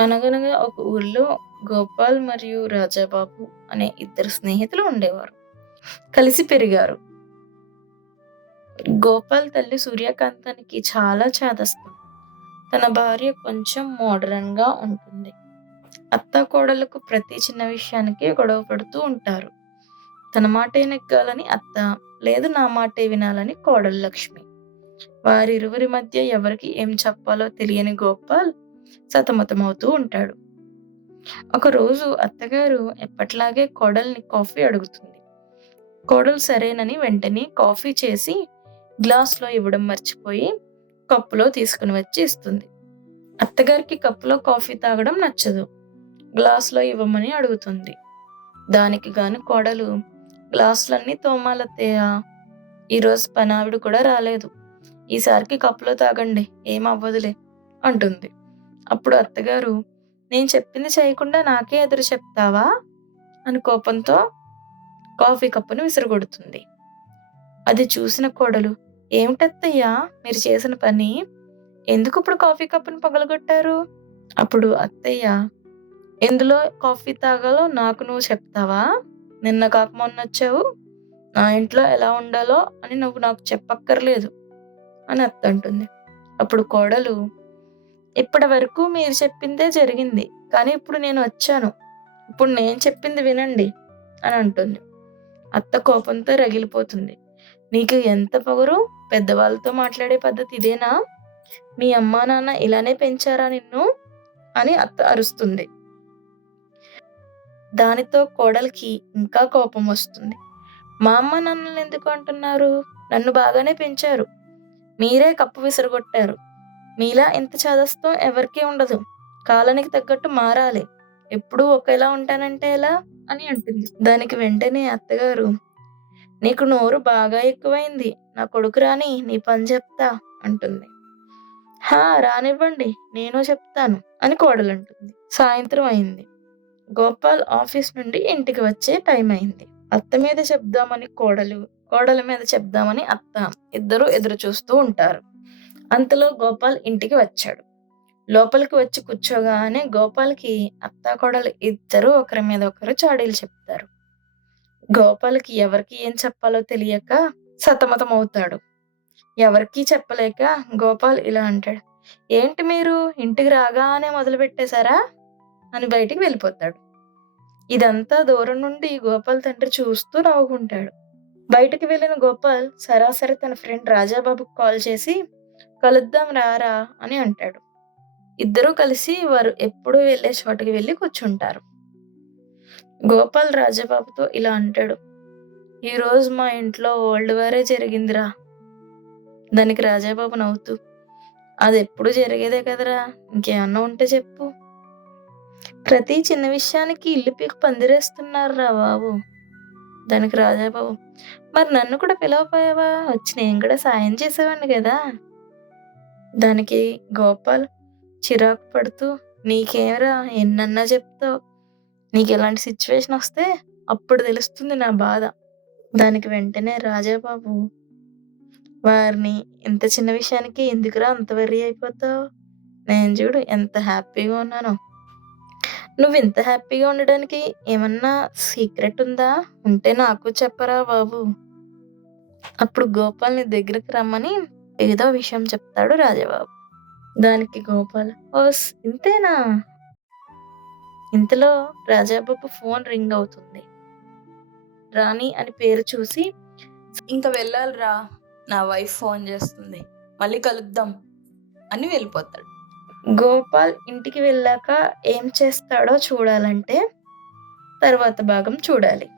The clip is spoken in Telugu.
అనగనగా ఒక ఊళ్ళో గోపాల్ మరియు రాజాబాబు అనే ఇద్దరు స్నేహితులు ఉండేవారు. కలిసి పెరిగారు. గోపాల్ తల్లి సూర్యకాంతానికి చాలా చాదస్తం. తన భార్య కొంచెం మోడరన్‌గా ఉంటుంది. అత్త కోడలకు ప్రతి చిన్న విషయానికి గొడవ పడుతూ ఉంటారు. తన మాటే నెగ్గాలని అత్త, లేదు నా మాటే వినాలని కోడలు లక్ష్మి. వారిరువురి మధ్య ఎవరికి ఏం చెప్పాలో తెలియని గోపాల్ సతమతమవుతూ ఉంటాడు. ఒకరోజు అత్తగారు ఎప్పట్లాగే కోడల్ని కాఫీ అడుగుతుంది. కోడలు సరేనని వెంటనే కాఫీ చేసి గ్లాస్‌లో ఇవ్వడం మర్చిపోయి కప్పులో తీసుకుని వచ్చి ఇస్తుంది. అత్తగారికి కప్పులో కాఫీ తాగడం నచ్చదు. గ్లాస్‌లో ఇవ్వమని అడుగుతుంది. దానికి గాను కోడలు గ్లాసులన్నీ తోమాలత్తయ్యా ఈరోజు పనావిడ కూడా రాలేదు. ఈసారికి కప్పులో తాగండి ఏం అవ్వదులే అంటుంది. అప్పుడు అత్తగారు నేను చెప్పింది చేయకుండా నాకే ఎదురు చెప్తావా? అని కోపంతో కాఫీ కప్పును విసిరగొడుతుంది. అది చూసిన కోడలు ఏమిటత్తయ్యా మీరు చేసిన పని? ఎందుకు ఇప్పుడు కాఫీ కప్పును పగలగొట్టారు? అప్పుడు అత్తయ్య ఎందులో కాఫీ తాగాలో నాకు నువ్వు చెప్తావా? నిన్న కాక మొన్న వచ్చావు నా ఇంట్లో ఎలా ఉండాలో అని నువ్వు నాకు చెప్పక్కర్లేదు అని అత్త అంటుంది. అప్పుడు కోడలు ఇప్పటి వరకు మీరు చెప్పిందే జరిగింది. కానీ ఇప్పుడు నేను వచ్చాను. ఇప్పుడు నేను చెప్పింది వినండి అని అంటుంది. అత్త కోపంతో రగిలిపోతుంది. నీకు ఎంత పొగరు? పెద్దవాళ్ళతో మాట్లాడే పద్ధతి ఇదేనా? మీ అమ్మా నాన్న ఇలానే పెంచారా నిన్ను? అని అత్త అరుస్తుంది. దానితో కోడలికి ఇంకా కోపం వస్తుంది. మా అమ్మ నాన్నలు ఎందుకు అంటున్నారు? నన్ను బాగానే పెంచారు. మీరే కప్పు విసిరగొట్టారు. మీలా ఎంత చాదస్తం ఎవరికీ ఉండదు. కాలానికి తగ్గట్టు మారాలి. ఎప్పుడు ఒకేలా ఉంటానంటే ఎలా? అని అంటుంది. దానికి వెంటనే అత్తగారు నీకు నోరు బాగా ఎక్కువైంది. నా కొడుకు రాని నీ పని చెప్తా అంటుంది. హా రానివ్వండి నేను చెప్తాను అని కోడలు అంటుంది సాయంత్రం అయింది. గోపాల్ ఆఫీస్ నుండి ఇంటికి వచ్చే టైం అయింది. అత్త మీద చెప్దామని కోడలు, కోడల మీద చెప్దామని అత్త ఇద్దరు ఎదురు చూస్తూ ఉంటారు. అంతలో గోపాల్ ఇంటికి వచ్చాడు. లోపలికి వచ్చి కూర్చోగానే గోపాల్‌కి అత్త కోడలు ఇద్దరు ఒకరి మీద ఒకరు చాడీలు చెప్తారు. గోపాల్‌కి ఎవరికి ఏం చెప్పాలో తెలియక సతమతం అవుతాడు ఎవరికీ చెప్పలేక గోపాల్ ఇలా అంటాడు. ఏంటి మీరు ఇంటికి రాగానే మొదలుపెట్టేశారా? అని బయటికి వెళ్ళిపోతాడు. ఇదంతా దూరం నుండి గోపాల్ తండ్రి చూస్తూ నవ్వుకుంటాడు. బయటికి వెళ్ళిన గోపాల్ సరాసరి తన ఫ్రెండ్ రాజాబాబుకు కాల్ చేసి కలుద్దాం రారా అని అంటాడు. ఇద్దరూ కలిసి వారు ఎప్పుడూ వెళ్ళే చోటకి వెళ్ళి కూర్చుంటారు. గోపాల్ రాజాబాబుతో ఇలా అంటాడు. ఈరోజు మా ఇంట్లో ఓల్డ్ వారే జరిగిందిరా. దానికి రాజాబాబు నవ్వుతూ అది ఎప్పుడు జరిగేదే కదరా ఇంకేమన్నా ఉంటే చెప్పు. ప్రతి చిన్న విషయానికి ఇల్లు పీకు పందిరేస్తున్నారురా బాబు. దానికి రాజాబాబు మరి నన్ను కూడా పిలవపోయావా? వచ్చి నేను కూడా సాయం చేసేవాడిని కదా! దానికి గోపాల్ చిరాకు పడుతూ నీకేమరా ఎన్నన్నా చెప్తావు. నీకు ఎలాంటి సిచ్యువేషన్ వస్తే అప్పుడు తెలుస్తుంది నా బాధ. దానికి వెంటనే రాజాబాబు వారిని ఇంత చిన్న విషయానికి ఎందుకురా అంత వెర్రి అయిపోతావు? నేను చూడు ఎంత హ్యాపీగా ఉన్నానో. నువ్వు ఇంత హ్యాపీగా ఉండడానికి ఏమన్నా సీక్రెట్ ఉందా? ఉంటే నాకు చెప్పరా బాబు. అప్పుడు గోపాల్‌ని దగ్గరికి రమ్మని ఏదో విషయం చెప్తాడు రాజాబాబు. దానికి గోపాల్ ఓస్ ఇంతేనా? ఇంతలో రాజాబాబు ఫోన్ రింగ్ అవుతుంది. రాణి అని పేరు చూసి ఇంక వెళ్ళాలిరా నా వైఫ్ ఫోన్ చేస్తుంది. మళ్ళీ కలుద్దాం అని వెళ్ళిపోతాడు. గోపాల్ ఇంటికి వెళ్ళాక ఏం చేస్తాడో చూడాలంటే తర్వాత భాగం చూడాలి.